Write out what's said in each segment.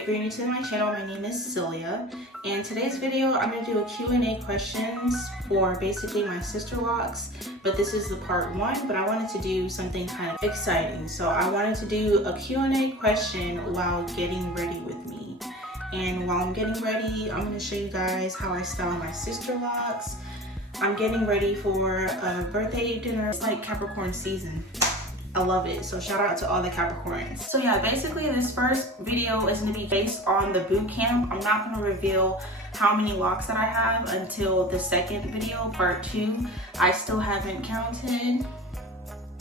If you're new to my channel, my name is Celia, and today's video I'm going to do a Q&A questions for basically my Sisterlocks, but this is the part 1, but I wanted to do something kind of exciting. So I wanted to do a Q&A question while getting ready with me. And while I'm getting ready, I'm going to show you guys how I style my Sisterlocks. I'm getting ready for a birthday dinner. It's like Capricorn season. I love it. So shout out to all the Capricorns. So yeah, basically this first video is going to be based on the boot camp. I'm not going to reveal how many locks that I have until the second video, part 2. I still haven't counted.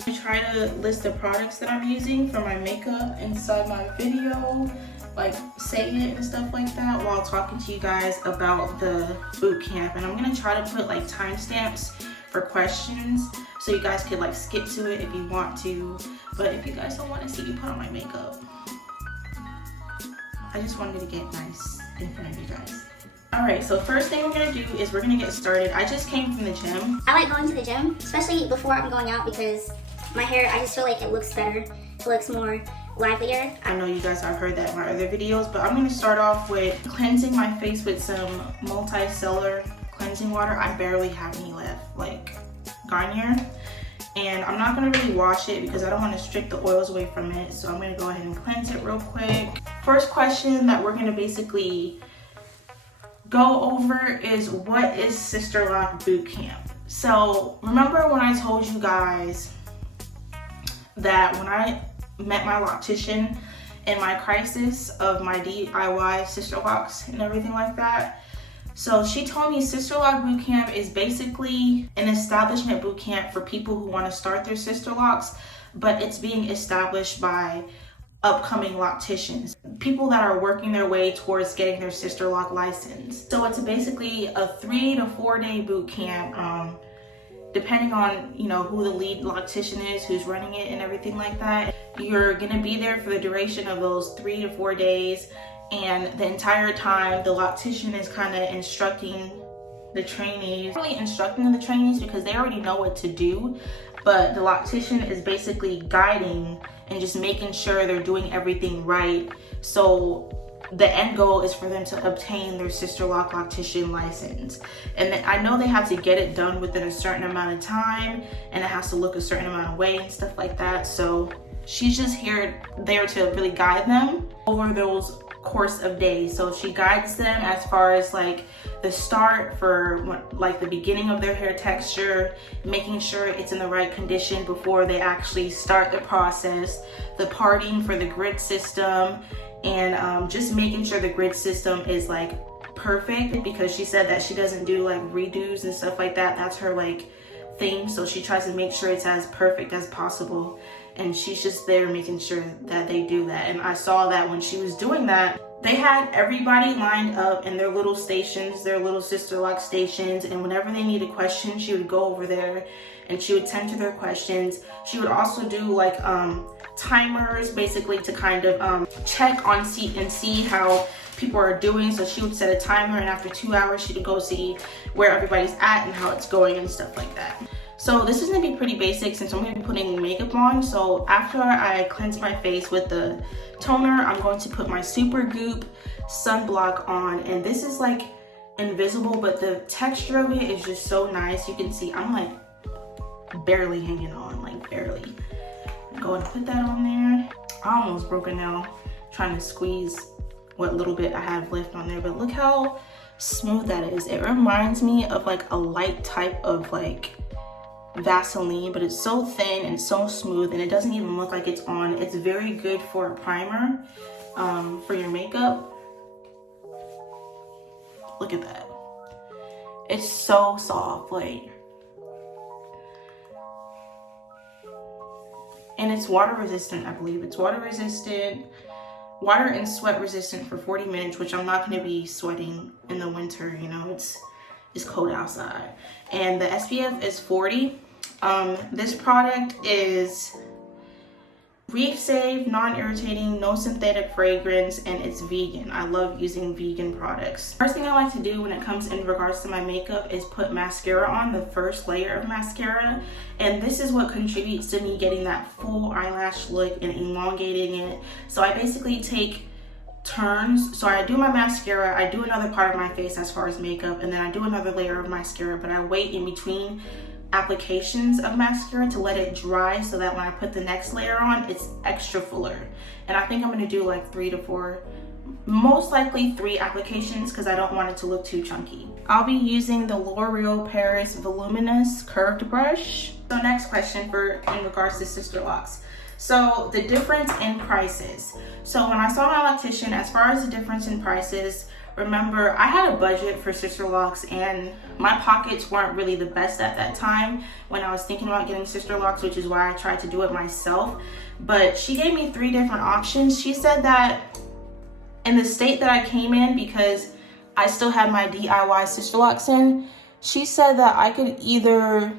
I try to list the products that I'm using for my makeup inside my video, like say it and stuff like that, while talking to you guys about the boot camp. And I'm going to try to put like timestamps for questions so you guys could like skip to it if you want to, but if you guys don't want to see me put on my makeup, I just wanted to get nice in front of you guys. Alright, so first thing we're gonna do is we're gonna get started. I just came from the gym. I like going to the gym, especially before I'm going out, because my hair, I just feel like it looks better. It looks more livelier. I know you guys have heard that in my other videos, but I'm gonna start off with cleansing my face with some multi-cellular cleansing water. I barely have any left, like Garnier, and I'm not going to really wash it because I don't want to strip the oils away from it, so I'm going to go ahead and cleanse it real quick. First question that we're going to basically go over is, what is Sisterlock Bootcamp? So remember when I told you guys that when I met my Loctician in my crisis of my DIY Sisterlocks and everything like that? So she told me Sisterlock Bootcamp is basically an establishment bootcamp for people who want to start their Sisterlocks, but it's being established by upcoming Locticians, people that are working their way towards getting their Sisterlock license. So it's basically a 3 to 4 day bootcamp, depending on, you know, who the lead Loctician is, who's running it and everything like that. You're gonna be there for the duration of those 3 to 4 days. And the entire time, the Loctician is kind of instructing the trainees. Really instructing the trainees because they already know what to do, but the Loctician is basically guiding and just making sure they're doing everything right. So the end goal is for them to obtain their Sisterlock Loctician license. And then I know they have to get it done within a certain amount of time, and it has to look a certain amount of way and stuff like that. So she's just there to really guide them over those course of days. So she guides them as far as like the start for like the beginning of their hair texture, making sure it's in the right condition before they actually start the process, the parting for the grid system, and just making sure the grid system is like perfect, because she said that she doesn't do like redos and stuff like that. That's her like thing. So she tries to make sure it's as perfect as possible, and she's just there making sure that they do that. And I saw that when she was doing that, they had everybody lined up in their little stations, their little Sisterlock stations, and whenever they needed questions, she would go over there and she would tend to their questions. She would also do like timers, basically to kind of check on and see how people are doing. So she would set a timer, and after 2 hours she would go see where everybody's at and how it's going and stuff like that. So this is going to be pretty basic since I'm going to be putting makeup on. So after I cleanse my face with the toner, I'm going to put my Super Goop sunblock on, and this is like invisible, but the texture of it is just so nice. You can see I'm like barely hanging on, like barely. Go and put that on there. I almost broke a nail trying to squeeze what little bit I have left on there, but look how smooth that is. It reminds me of like a light type of like Vaseline, but it's so thin and so smooth, and it doesn't even look like it's on. It's very good for a primer for your makeup. Look at that. It's so soft, like, and it's water resistant. I believe it's water resistant, water and sweat resistant for 40 minutes, which I'm not going to be sweating in the winter. You know, it's cold outside. And the SPF is 40. This product is reef safe, non-irritating, no synthetic fragrance, and it's vegan. I love using vegan products. First thing I like to do when it comes in regards to my makeup is put mascara on, the first layer of mascara, and this is what contributes to me getting that full eyelash look and elongating it. So I basically take turns. So I do my mascara, I do another part of my face as far as makeup, and then I do another layer of mascara, but I wait in between applications of mascara to let it dry so that when I put the next layer on, it's extra fuller. And I think I'm gonna do like 3 to 4, most likely 3 applications, because I don't want it to look too chunky. I'll be using the L'Oreal Paris Voluminous Curved Brush. So next question in regards to Sisterlocks. So the difference in prices. So when I saw my Loctician, as far as the difference in prices, remember I had a budget for Sisterlocks and my pockets weren't really the best at that time when I was thinking about getting Sisterlocks, which is why I tried to do it myself. But she gave me 3 different options. She said that in the state that I came in, because I still had my DIY Sisterlocks in, she said that I could either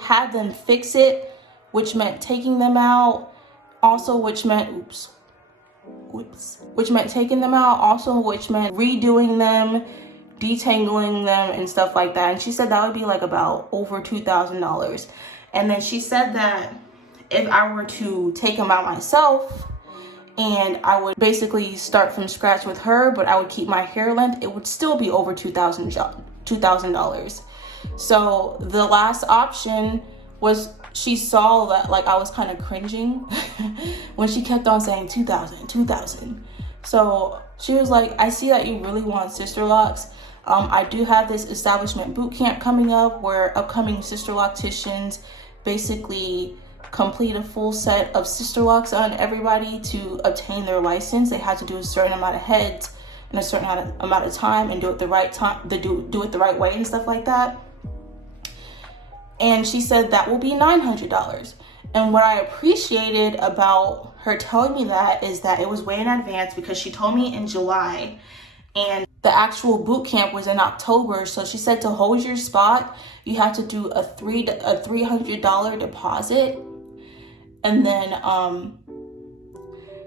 have them fix it, which meant taking them out, also which meant which meant taking them out, also which meant redoing them, detangling them and stuff like that. And she said that would be like about over $2,000. And then she said that if I were to take them out myself and I would basically start from scratch with her, but I would keep my hair length, it would still be over $2,000. So the last option was, she saw that like I was kind of cringing when she kept on saying 2,000. So she was like, I see that you really want Sisterlocks. I do have this establishment boot camp coming up where upcoming Sisterlocticians basically complete a full set of Sisterlocks on everybody to obtain their license. They had to do a certain amount of heads in a certain amount of time and do it the right time, do it the right way and stuff like that. And she said that will be $900. And what I appreciated about her telling me that is that it was way in advance, because she told me in July and the actual boot camp was in October. So she said to hold your spot, you have to do a $300 deposit. And then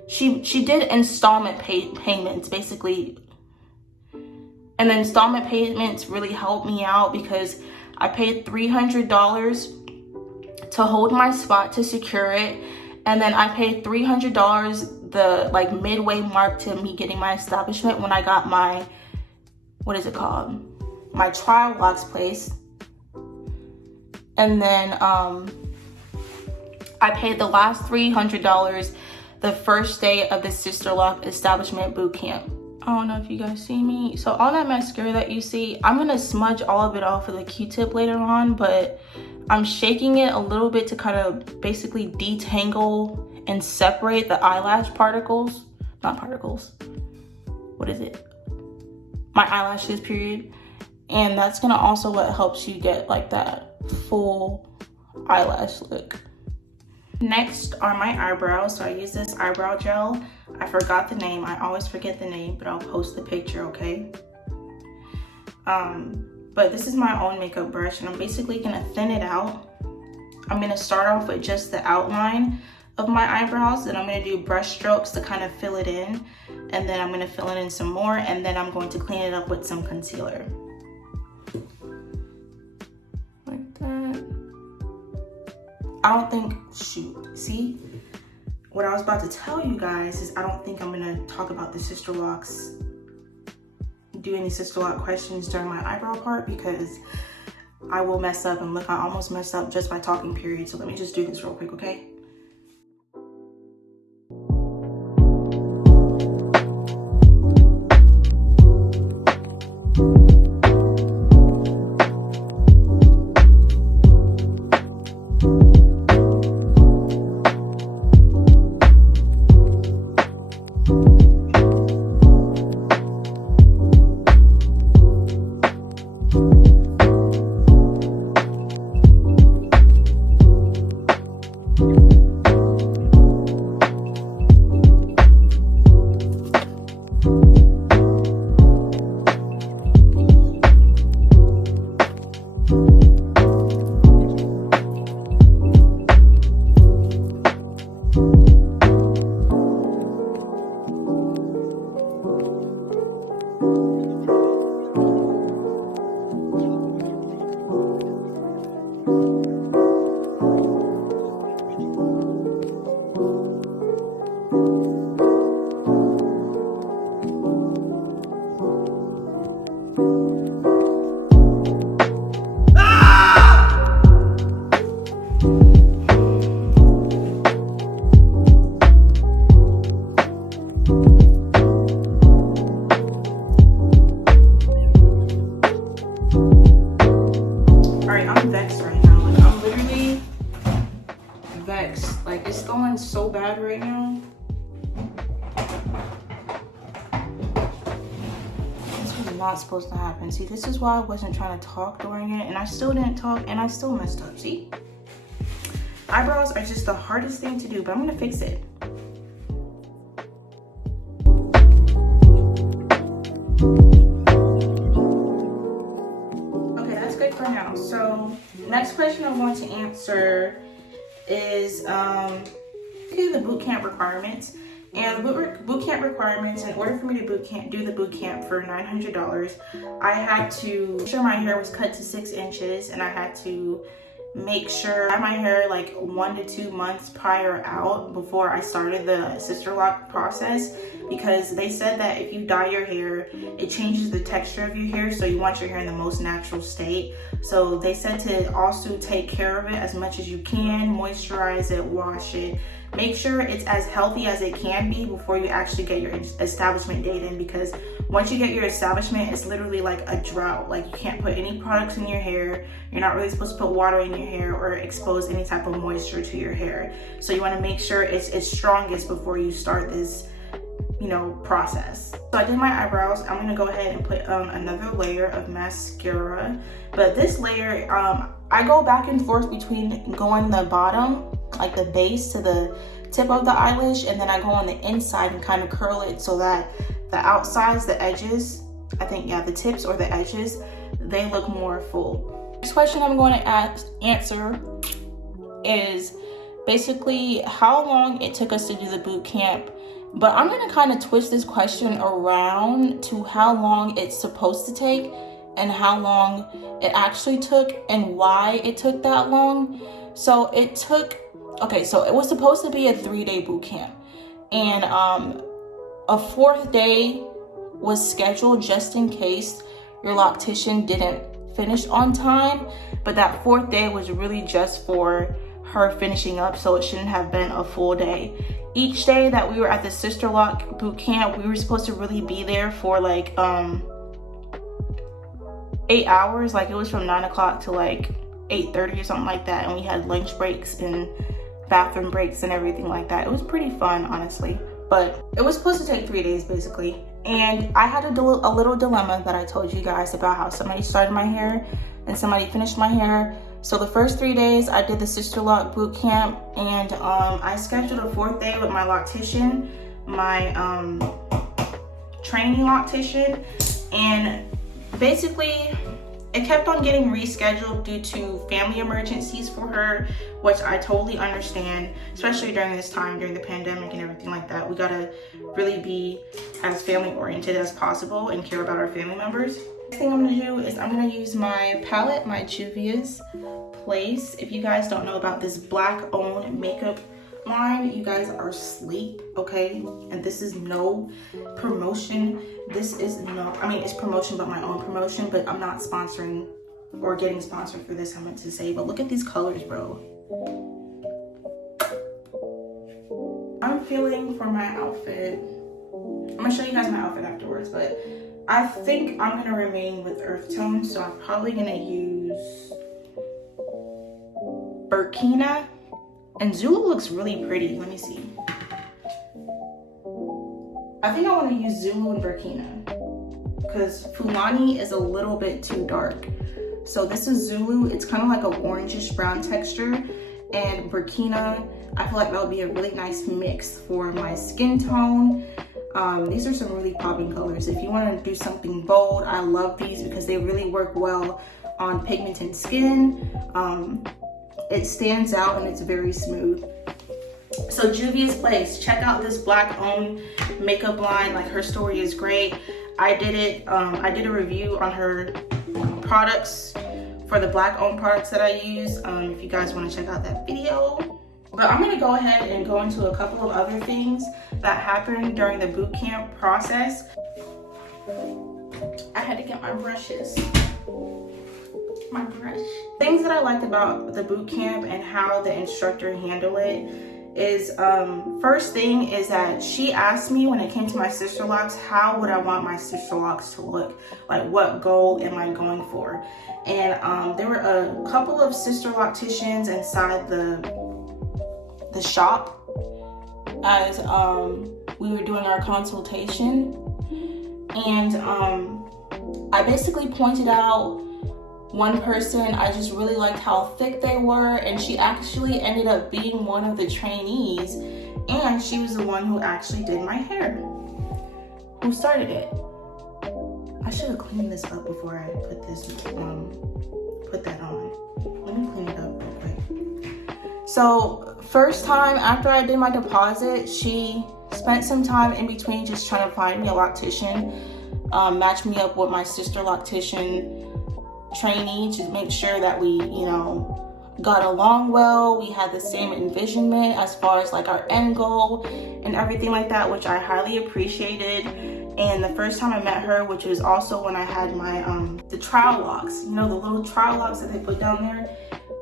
she did installment payments basically. And the installment payments really helped me out because I paid $300 to hold my spot to secure it, and then I paid $300 the like midway mark to me getting my establishment when I got my, what is it called, my trial locks place. And then I paid the last $300 the first day of the Sisterlock establishment boot camp. I don't know if you guys see me. So all that mascara that you see, I'm gonna smudge all of it off with a Q-tip later on, but I'm shaking it a little bit to kind of basically detangle and separate the eyelash particles. Not particles. What is it? My eyelashes, period. And that's gonna also what helps you get like that full eyelash look. Next are my eyebrows. So I use this eyebrow gel. I forgot the name. I always forget the name, but I'll post the picture, okay? But this is my own makeup brush, and I'm basically gonna thin it out. I'm gonna start off with just the outline of my eyebrows, then I'm gonna do brush strokes to kind of fill it in, and then I'm gonna fill it in some more, and then I'm going to clean it up with some concealer. Like that. I don't think, shoot, see? What I was about to tell you guys is I don't think I'm gonna talk about the Sisterlocks, do any Sisterlock questions during my eyebrow part, because I will mess up, and look, I almost messed up just by talking, period. So let me just do this real quick, okay? it's going so bad right now. This was not supposed to happen. See, this is why I wasn't trying to talk during it, and I still didn't talk, and I still messed up. See? Eyebrows are just the hardest thing to do, but I'm gonna fix it. Okay, that's good for now. So, next question I'm going to answer is the bootcamp requirements. And the bootcamp requirements, in order for me to do the bootcamp for $900, I had to make sure my hair was cut to 6 inches, and I had to make sure I had my hair like 1 to 2 months prior out before I started the Sisterlock process, because they said that if you dye your hair, it changes the texture of your hair, so you want your hair in the most natural state. So they said to also take care of it as much as you can, moisturize it, wash it, make sure it's as healthy as it can be before you actually get your establishment date in, because once you get your establishment, it's literally like a drought. Like, you can't put any products in your hair. You're not really supposed to put water in your hair or expose any type of moisture to your hair. So you want to make sure it's its strongest before you start this, you know, process. So I did my eyebrows. I'm gonna go ahead and put another layer of mascara. But this layer, I go back and forth between going the bottom, like the base, to the tip of the eyelash, and then I go on the inside and kind of curl it so that the outsides, the edges, I think, yeah, the tips or the edges, they look more full. Next question I'm going to answer is basically how long it took us to do the boot camp. But I'm going to kind of twist this question around to how long it's supposed to take and how long it actually took and why it took that long. So it took, okay, so it was supposed to be a 3-day boot camp, and a 4th day was scheduled just in case your loctician didn't finish on time, but that 4th day was really just for her finishing up, so it shouldn't have been a full day. Each day that we were at the Sisterlock boot camp, we were supposed to really be there for like 8 hours. Like, it was from 9 o'clock to like 8:30 or something like that, and we had lunch breaks and bathroom breaks and everything like that. It was pretty fun, honestly, but it was supposed to take 3 days basically. And I had a little dilemma that I told you guys about, how somebody started my hair and somebody finished my hair. So the first 3 days I did the Sisterlock boot camp, and I scheduled a 4th day with my loctician, my training loctician, and basically it kept on getting rescheduled due to family emergencies for her, which I totally understand, especially during this time, during the pandemic and everything like that. We gotta really be as family oriented as possible and care about our family members. Next thing I'm gonna do is I'm gonna use my palette, my Juvia's Place. If you guys don't know about this black owned makeup line, you guys are asleep, okay? And this is no promotion. This is no, I mean, it's promotion, but my own promotion, but I'm not sponsoring or getting sponsored for this, I meant to say. But look at these colors, bro. I'm feeling for my outfit. I'm gonna show you guys my outfit afterwards, but I think I'm gonna remain with earth tones, so I'm probably gonna use Burkina. And Zulu looks really pretty. Let me see. I think I want to use Zulu and Burkina because Fulani is a little bit too dark. So this is Zulu. It's kind of like a orangish brown texture. And Burkina, I feel like that would be a really nice mix for my skin tone. These are some really popping colors. If you want to do something bold, I love these because they really work well on pigmented skin. It stands out and it's very smooth. So Juvia's Place, check out this black owned makeup line. Like, her story is great. I did it, I did a review on her products for the black owned products that I use, if you guys want to check out that video. But I'm gonna go ahead and go into a couple of other things that happened during the boot camp process. I had to get my brushes. My brush. Things that I liked about the boot camp and how the instructor handled it is, first thing is that she asked me when it came to my Sisterlocks, how would I want my Sisterlocks to look? Like, what goal am I going for? And there were a couple of sister locticians inside the the shop as we were doing our consultation, and I basically pointed out one person. I just really liked how thick they were, and she actually ended up being one of the trainees, and she was the one who actually did my hair, who started it. I should have cleaned this up before I put that on. Let me clean it up real quick. So first time after I did my deposit, she spent some time in between just trying to find me a loctician, match me up with my sister loctician trainee to make sure that we, you know, got along well. We had the same envisionment as far as like our end goal and everything like that, which I highly appreciated. And the first time I met her, which was also when I had my the trial locks, you know, the little trial locks that they put down there,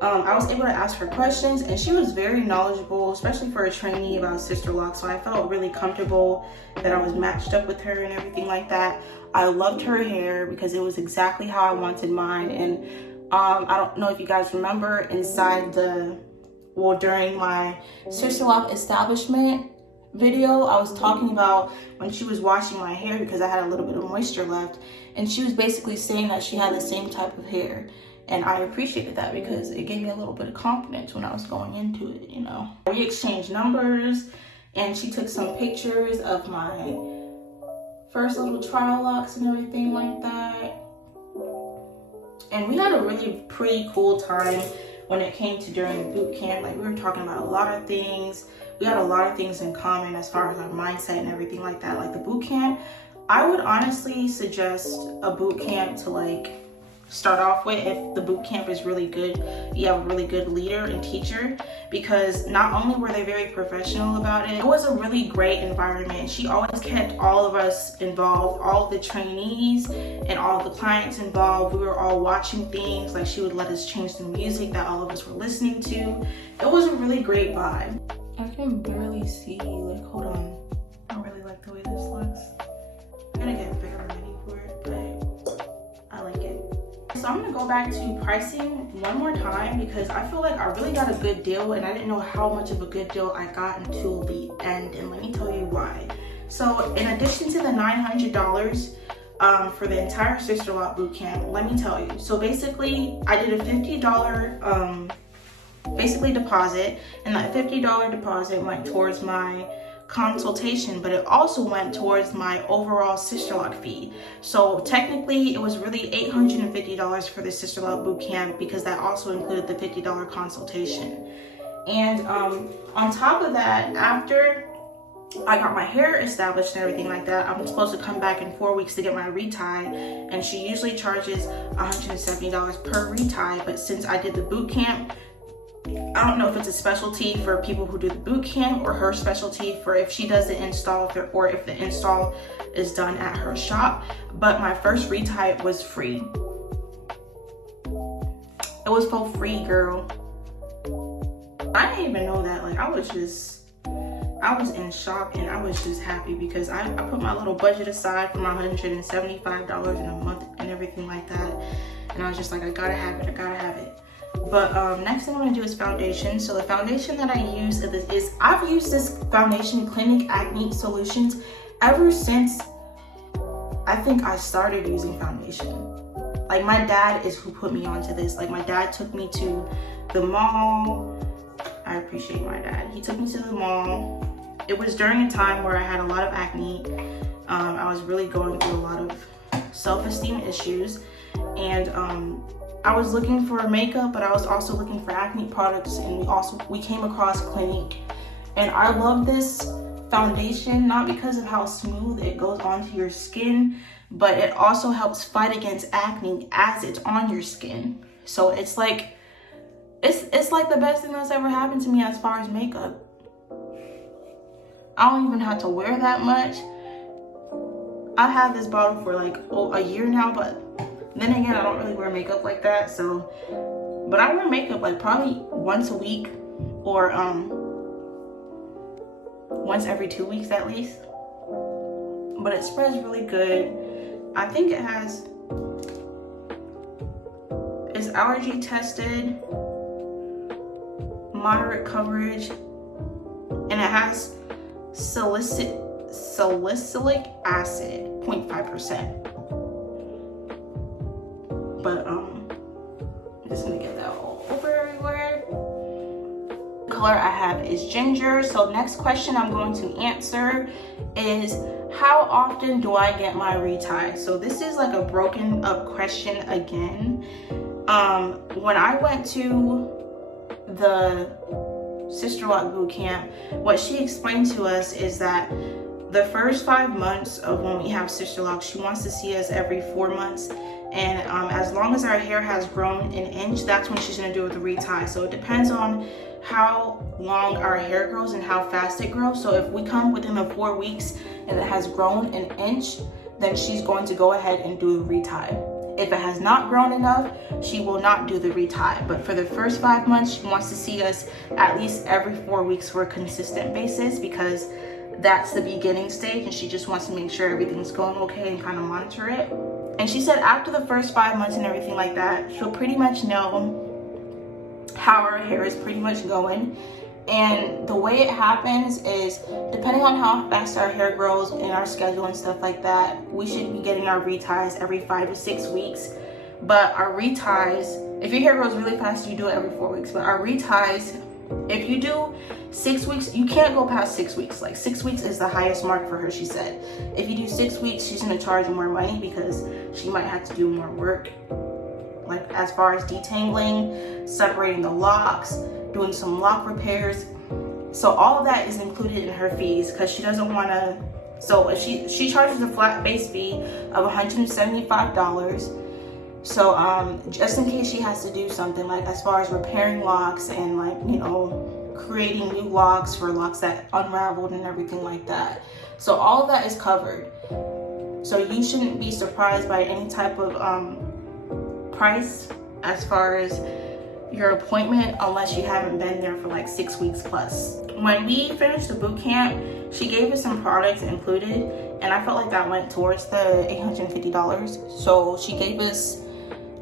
I was able to ask her questions, and she was very knowledgeable, especially for a trainee, about Sisterlocks. So I felt really comfortable that I was matched up with her and everything like that. I loved her hair because it was exactly how I wanted mine. And I don't know if you guys remember, inside during my Sisterlock establishment video, I was talking about when she was washing my hair because I had a little bit of moisture left, and she was basically saying that she had the same type of hair. And I appreciated that because it gave me a little bit of confidence when I was going into it, you know. We exchanged numbers, and she took some pictures of my first little trial locks and everything like that. And we had a really pretty cool time when it came to during boot camp. Like, we were talking about a lot of things. We had a lot of things in common as far as our mindset and everything like that. Like the boot camp, I would honestly suggest a boot camp to like start off with if the boot camp is really good, you have a really good leader and teacher, because not only were they very professional about it, it was a really great environment. She always kept all of us involved, all the trainees and all the clients involved. We were all watching things, like she would let us change the music that all of us were listening to. It was a really great vibe. I can barely see, like, hold on. I really like the way this looks. I'm gonna get a bigger mini for it, but I like it. So I'm gonna go back to pricing one more time because I feel like I really got a good deal, and I didn't know how much of a good deal I got until the end, and let me tell you why. So in addition to the $900 for the entire Sisterlock bootcamp, let me tell you. So basically, I did a $50 basically deposit, and that $50 deposit went towards my consultation, but it also went towards my overall Sisterlock fee. So technically it was really $850 for the Sisterlock bootcamp because that also included the $50 consultation. And on top of that, after I got my hair established and everything like that, I'm supposed to come back in 4 weeks to get my retie, and she usually charges $170 per retie, but since I did the bootcamp, I don't know if it's a specialty for people who do the boot camp or her specialty for if she does the install or if the install is done at her shop, but my first retie was free. It was for free, girl. I didn't even know that. Like, I was in shock, and I was just happy because I put my little budget aside for my $175 in a month and everything like that, and I was just like, I gotta have it. But next thing I'm gonna do is foundation. So the foundation that I use is I've used this foundation, Clinique Acne Solutions, ever since I think I started using foundation. Like, my dad is who put me onto this. Like, my dad took me to the mall. I appreciate my dad. He took me to the mall. It was during a time where I had a lot of acne. I was really going through a lot of self-esteem issues, and I was looking for makeup, but I was also looking for acne products, and we came across Clinique. And I love this foundation, not because of how smooth it goes onto your skin, but it also helps fight against acne as it's on your skin. So it's like the best thing that's ever happened to me as far as makeup. I don't even have to wear that much. I've had this bottle for like a year now, but then again, I don't really wear makeup like that, so, but I wear makeup like probably once a week or once every 2 weeks at least. But it spreads really good. I think it's allergy tested, moderate coverage, and it has salicylic acid, 0.5%. But I'm just gonna get that all over everywhere. The color I have is ginger. So next question I'm going to answer is, how often do I get my retie? So this is like a broken up question again. When I went to the Sisterlock Bootcamp, what she explained to us is that the first 5 months of when we have Sisterlocks, she wants to see us every 4 months. And as long as our hair has grown an inch, that's when she's gonna do with the retie. So it depends on how long our hair grows and how fast it grows. So if we come within the 4 weeks and it has grown an inch, then she's going to go ahead and do the retie. If it has not grown enough, she will not do the retie. But for the first 5 months, she wants to see us at least every 4 weeks for a consistent basis, because that's the beginning stage and she just wants to make sure everything's going okay and kind of monitor it. And she said after the first 5 months and everything like that, she'll pretty much know how her hair is pretty much going. And the way it happens is, depending on how fast our hair grows and our schedule and stuff like that, we should be getting our reties every 5 to 6 weeks. But our reties, if your hair grows really fast, you do it every 4 weeks. But our reties, if you do 6 weeks, you can't go past 6 weeks. Like 6 weeks is the highest mark for her, she said. If you do 6 weeks, she's gonna charge you more money because she might have to do more work. Like as far as detangling, separating the locks, doing some lock repairs. So all of that is included in her fees, because she doesn't want to. So if she charges a flat base fee of $175. So just in case she has to do something like as far as repairing locks and like, you know, creating new locks for locks that unraveled and everything like that. So all of that is covered. So you shouldn't be surprised by any type of price as far as your appointment, unless you haven't been there for like 6 weeks plus. When we finished the boot camp, she gave us some products included, and I felt like that went towards the $850. So she gave us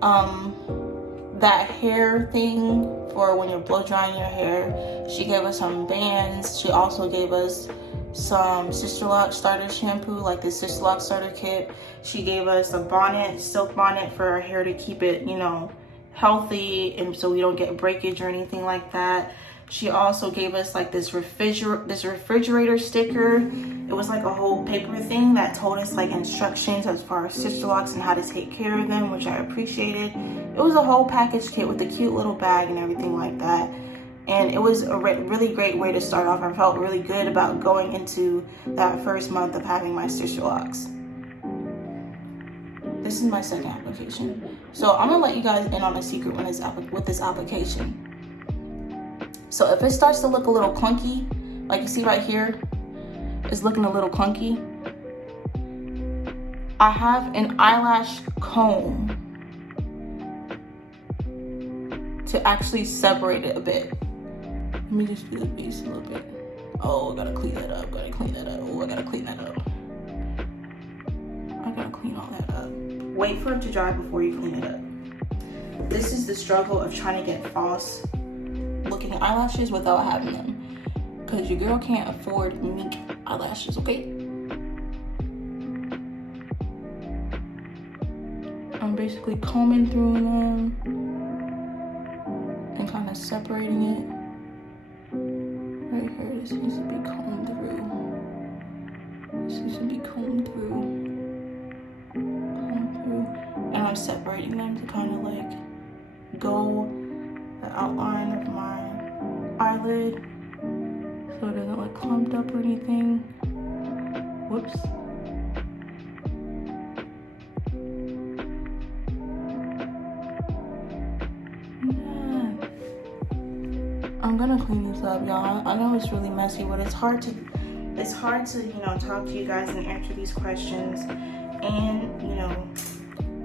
that hair thing for when you're blow drying your hair. She gave us some bands. She also gave us some Sisterlocks starter shampoo, like the Sisterlocks starter kit. She gave us a bonnet, silk bonnet for our hair to keep it, you know, healthy and so we don't get breakage or anything like that. She also gave us like this refrigerator sticker. It was like a whole paper thing that told us like instructions as far as Sisterlocks and how to take care of them, which I appreciated. It was a whole package kit with a cute little bag and everything like that. And it was a really great way to start off. I felt really good about going into that first month of having my Sisterlocks. This is my second application. So I'm gonna let you guys in on a secret with this application. So if it starts to look a little clunky, like you see right here, it's looking a little clunky. I have an eyelash comb to actually separate it a bit. Let me just do the base a little bit. Oh, I gotta clean that up, Oh, I gotta clean that up. I gotta clean all that up. Wait for it to dry before you clean it up. This is the struggle of trying to get false looking eyelashes without having them, because your girl can't afford meek eyelashes, okay? I'm basically combing through them and kind of separating it. Right here, this needs to be combed through. And I'm separating them to kind of like go the outline of my eyelid so it doesn't look clumped up or anything. Whoops. Yeah. I'm gonna clean this up, y'all. I know it's really messy, but it's hard to you know, talk to you guys and answer these questions and, you know,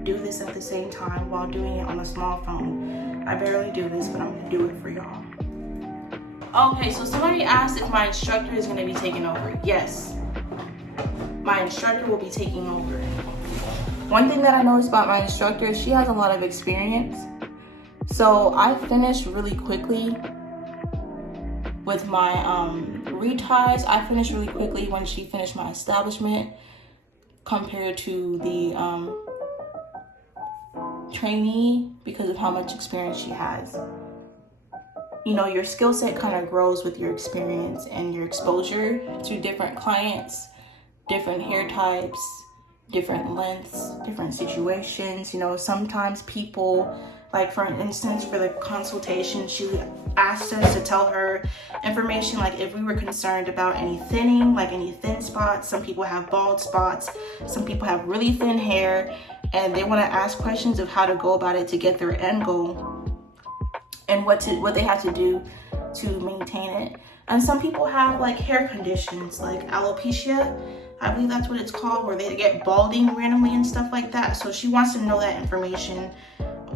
do this at the same time while doing it on a small phone. I barely do this, but I'm gonna do it for y'all. Okay, so somebody asked if my instructor is gonna be taking over. Yes, my instructor will be taking over. One thing that I noticed about my instructor is she has a lot of experience. So I finished really quickly With my reties, I finished really quickly when she finished my establishment compared to the trainee because of how much experience she has. You know, your skill set kind of grows with your experience and your exposure to different clients, different hair types, different lengths, different situations. You know, sometimes people, like for instance, for the consultation, she asked us to tell her information, like if we were concerned about any thinning, like any thin spots. Some people have bald spots, some people have really thin hair, and they want to ask questions of how to go about it to get their end goal and what they have to do to maintain it. And some people have like hair conditions like alopecia, I believe that's what it's called, where they get balding randomly and stuff like that. So she wants to know that information.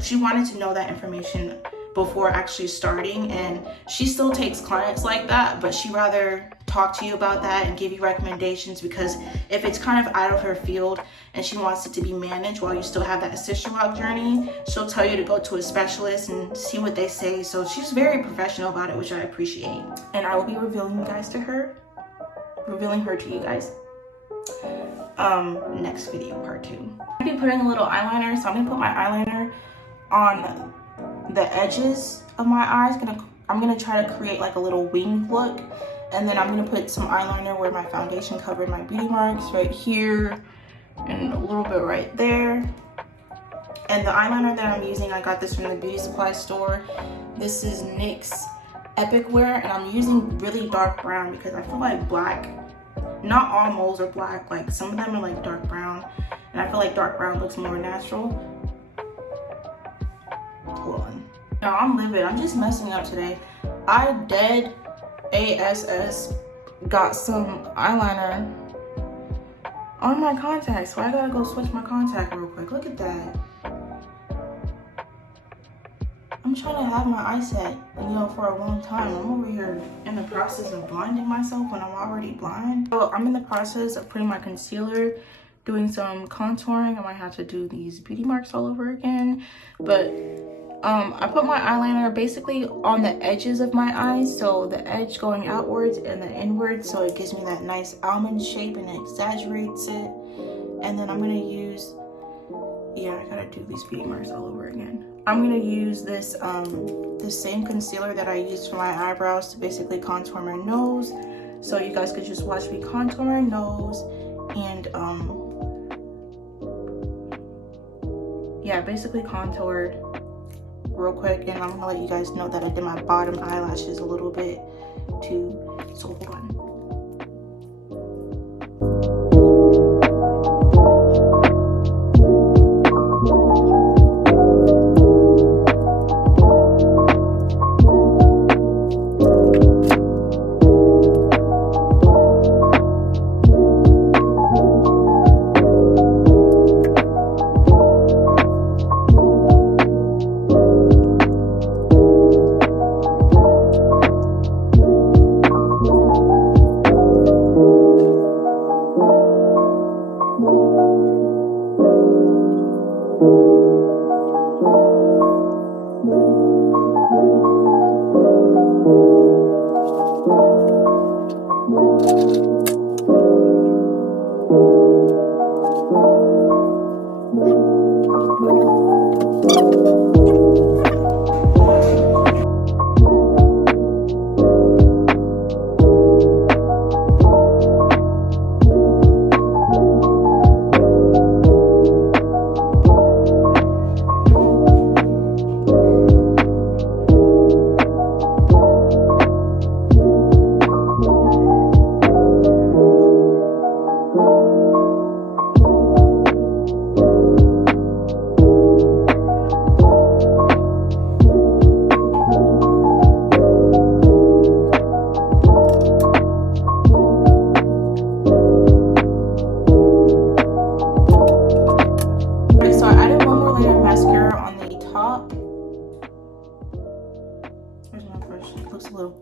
She wanted to know that information before actually starting, and she still takes clients like that, but she rather talk to you about that and give you recommendations, because if it's kind of out of her field and she wants it to be managed while you still have that Sisterlock journey, she'll tell you to go to a specialist and see what they say. So she's very professional about it, which I appreciate. And I will be revealing her to you guys next video, part 2. I'm gonna be putting a little eyeliner, so I'm gonna put my eyeliner on the edges of my eyes. I'm gonna try to create like a little wing look, and then I'm gonna put some eyeliner where my foundation covered my beauty marks, right here and a little bit right there. And the eyeliner that I'm using, I got this from the beauty supply store. This is NYX Epic Wear, and I'm using really dark brown because I feel like black, not all moles are black, like some of them are like dark brown, and I feel like dark brown looks more natural. Hold on. No, I'm livid. I'm just messing up today. I dead ASS got some eyeliner on my contacts, so I gotta go switch my contact real quick. Look at that. I'm trying to have my eye set, you know, for a long time. I'm over here in the process of blinding myself when I'm already blind. So I'm in the process of putting my concealer, doing some contouring. I might have to do these beauty marks all over again, but I put my eyeliner basically on the edges of my eyes, so the edge going outwards and the inwards, so it gives me that nice almond shape and it exaggerates it. And then I'm gonna use, yeah, I gotta do these beauty marks all over again. I'm gonna use this the same concealer that I used for my eyebrows to basically contour my nose, so you guys could just watch me contour my nose and yeah, basically contoured real quick. And I'm gonna let you guys know that I did my bottom eyelashes a little bit too, so hold on.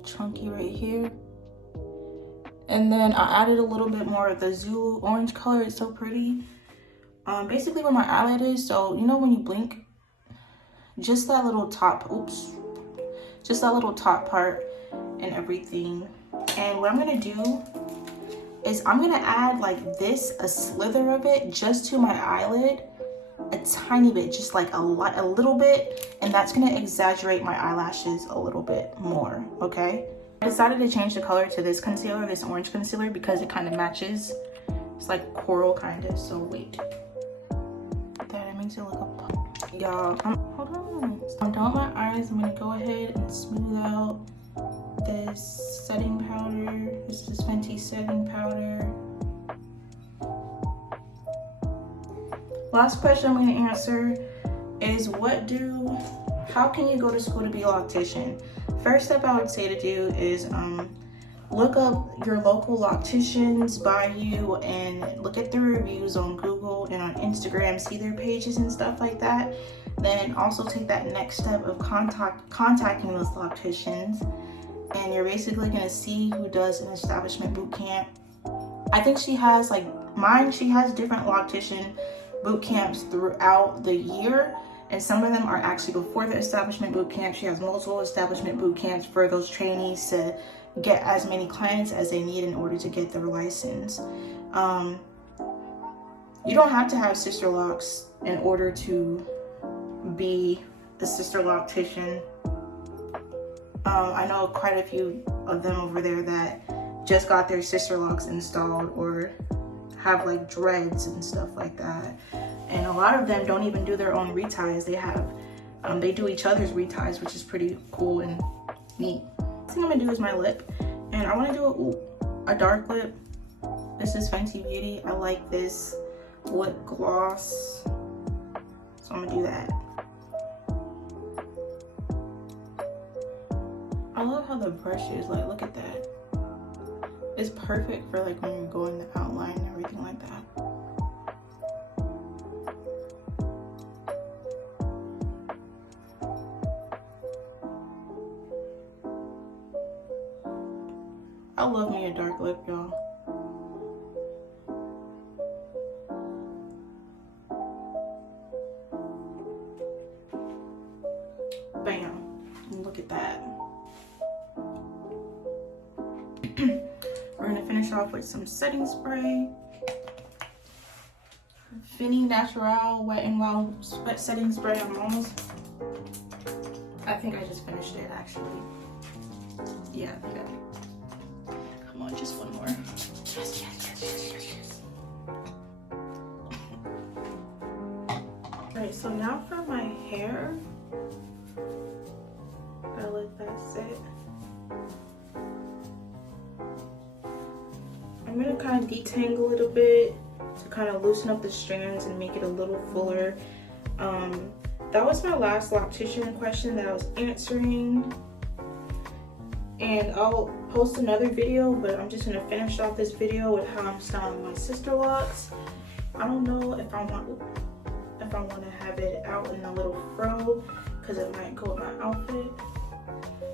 Chunky right here, and then I added a little bit more of the Zulu orange color. It's so pretty. Basically where my eyelid is, so you know when you blink, just that little top, just that little top part and everything. And what I'm gonna do is I'm gonna add like this, a slither of it just to my eyelid, a tiny bit, just like a little bit, and that's gonna exaggerate my eyelashes a little bit more, okay? I decided to change the color to this concealer, this orange concealer, because it kind of matches. It's like coral kind of, so wait. That makes it look a y'all, hold on. I'm done with my eyes. I'm gonna go ahead and smooth out this setting powder. This is Fenty setting powder. Last question I'm gonna answer is how can you go to school to be a loctician? First step I would say to do is look up your local locticians by you and look at the reviews on Google and on Instagram, see their pages and stuff like that. Then also take that next step of contacting those locticians, and you're basically gonna see who does an establishment boot camp. I think she has she has different loctician boot camps throughout the year, and some of them are actually before the establishment boot camp. She has multiple establishment boot camps for those trainees to get as many clients as they need in order to get their license. You don't have to have Sisterlocks in order to be a sister loctician. I know quite a few of them over there that just got their Sisterlocks installed or have like dreads and stuff like that. And a lot of them don't even do their own reties. They do each other's reties, which is pretty cool and neat. The thing I'm gonna do is my lip, and I want to do a dark lip. This is Fenty Beauty. I like this lip gloss, so I'm gonna do that. I love how the brush is, like, look at that. It's perfect for like when you're going the outline and everything like that. I love me a dark lip, y'all. Bam. Look at that. We're gonna finish off with some setting spray. Fini Natural Wet n Wild setting spray. I think I just finished it actually. Yeah, I think I did. Come on, just one more. Yes. Alright, so now for my hair. Gotta let that sit. I'm gonna kind of detangle it a bit to kind of loosen up the strands and make it a little fuller. That was my last loctician question that I was answering, and I'll post another video, but I'm just gonna finish off this video with how I'm styling my Sisterlocks. I don't know if I want to have it out in a little fro because it might go with my outfit.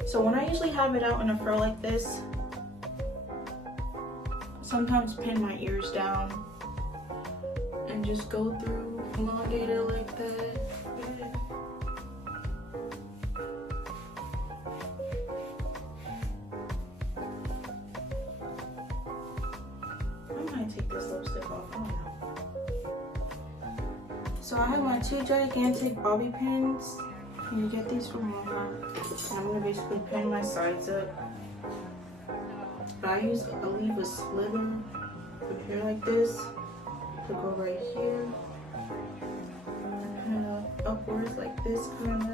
So when I usually have it out in a fro like this, sometimes pin my ears down and just go through, elongate it like that. I might take this lipstick off, I don't know. So I have my two gigantic bobby pins. You get these from Walmart. And I'm gonna basically pin my sides up. But I leave a slither up here like this to go right here. Kind of upwards like this, kind of.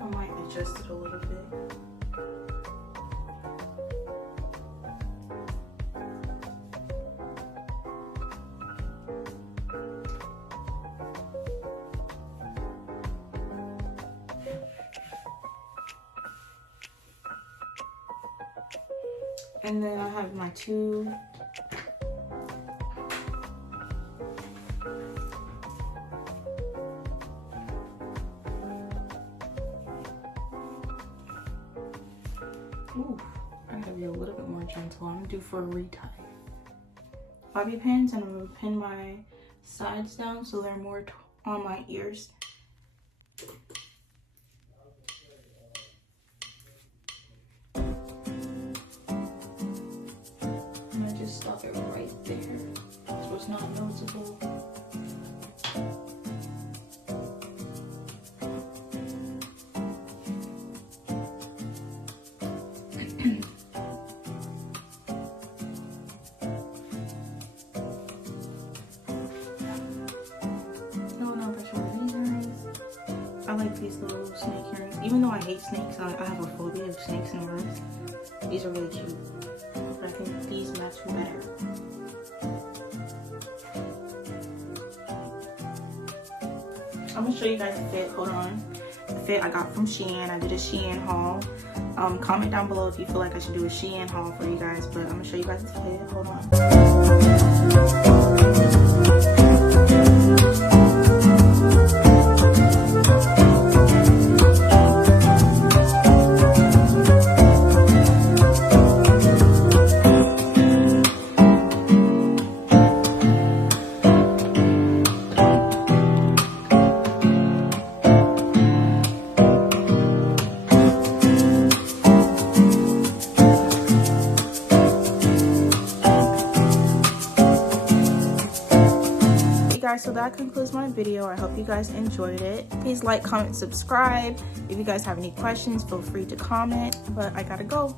I might adjust it a little bit. And then I have my two ooh, I gotta be a little bit more tool. I'm gonna do for a retie. Bobby pins, and I'm gonna pin my sides down so they're more on my ears. I'm gonna just stop it right there so it's not noticeable. I like these little snake earrings. Even though I hate snakes, I have a phobia of snakes and rings. These are really cute. But I think these match better. I'm gonna show you guys the fit. Hold on. The fit I got from Shein. I did a Shein haul. Comment down below if you feel like I should do a Shein haul for you guys. But I'm gonna show you guys the fit. Hold on. So that concludes my video. I hope you guys enjoyed it. Please like, comment, subscribe. If you guys have any questions, feel free to comment. But I gotta go.